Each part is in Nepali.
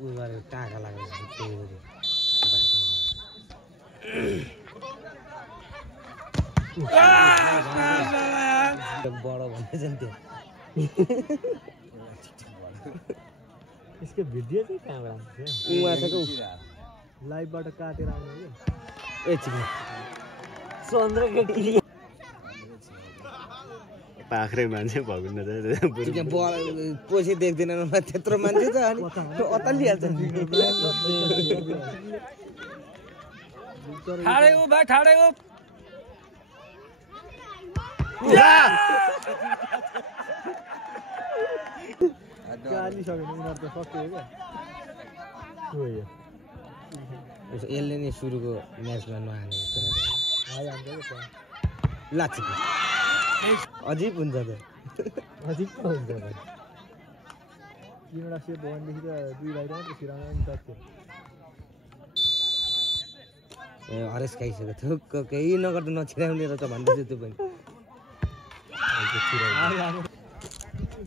उयो गरेर टाका लागेर त्यही हो बडो भन्दैछ नि त्यो यसको भिडियो चाहिँ कहाँबाट आउँछ उहाँको लाइभबाट काटेर आउने हो एकछिन चन्द्रको क्लियर पाख्रै मान्छे भगुन पछि देख्दैन त्यत्रो मान्छे छ अनि अतालिहाल्छ ठाडै हो भाइ ठाडै हो गालिसक्यो उनीहरू त सक्यो क्या हो यो यसले नि सुरुको म्याचमा नहानेको आइहाल्छ लाचिक अजिब हुन्छ त अझै पो हुन्छ भाइ तिनवटा सेप भयो भनेदेखि त दुई भाइ मात्रै सिराउनु पनि सक्थ्यो हरेस खाइसक्यो थुक्क केही नगर्दा नछिराउने रहेछ भन्दैछु त्यो पनि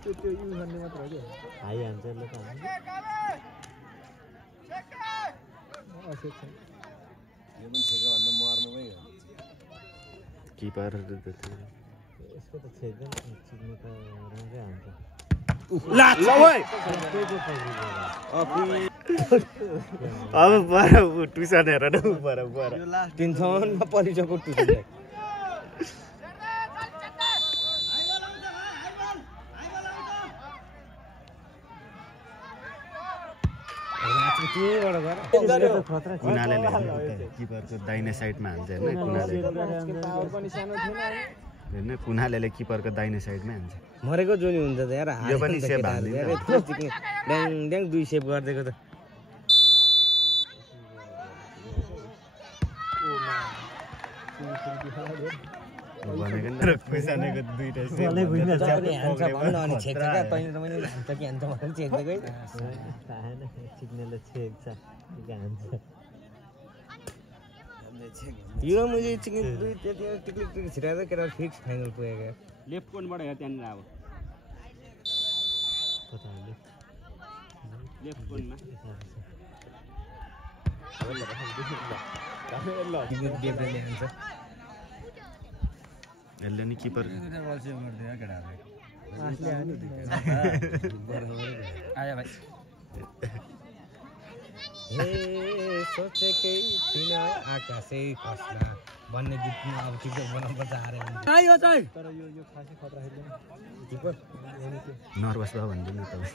त्यो युज गर्ने मात्र हो क्या आइहाल्छ यसले त किपर यसको त छेक्दैन चिक्नु त राम्रै हान्छ अब पर टुसन हेर न पर 3 मा परिचको टुसन कुनाले किपरको दाहिने साइडमा हान्छ होइन कुनाले कुनाले किपरको दाहिने साइडमै हान्छ मरेको जोनी हुन्छ त यार यो पनि सेभ हाल्दिन ड्याङ ड्याङ दुई सेभ गरिदिएको त भनेको नि खुसानेको दुईटा सेभ अनि छेक्छ क्या तैँले त मैले हान्छ कि हान्छ भनेर छेक्दिएको है चिक्नेले छेक्छ हान्छ यो मैले चिक्ने दुई त्यति टिक्लिक टिक्लिक छिराएर केटा फिक्स फाइनल पुगेको लेफ्ट कोनबाट हेर त्यहाँनिर अब लेफ्ट कोनमा यसले नि किपर आयो भाइ हे सोचेकै थिइन आकाशै खस्ला भन्ने गीत अब टिकटक बनाउनुपर्छ हारे भने आयो चाहिँ तर यो खासै खतरा छैन किपर नर्भस भयो भन्दै नि तपाईँ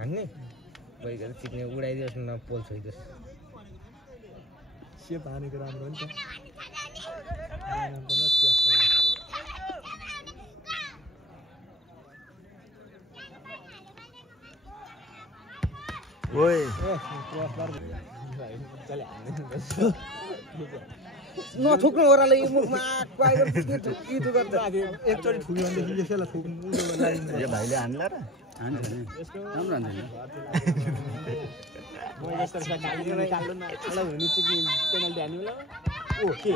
हान्ने भइगयो चिक्ने उडाइदियोस् न पोल छोइदियोस् सेप हानेको राम्रो हो नि त ओए नथुक्नु ओराले मुखमा गर्छ एकचोटि ठुक्यो भनेदेखि यसैलाई ठुक्नु यो भाइले हान्ला र राम्रो हान्छ म यस्तो पेनल्टी हान्नु ल ओ के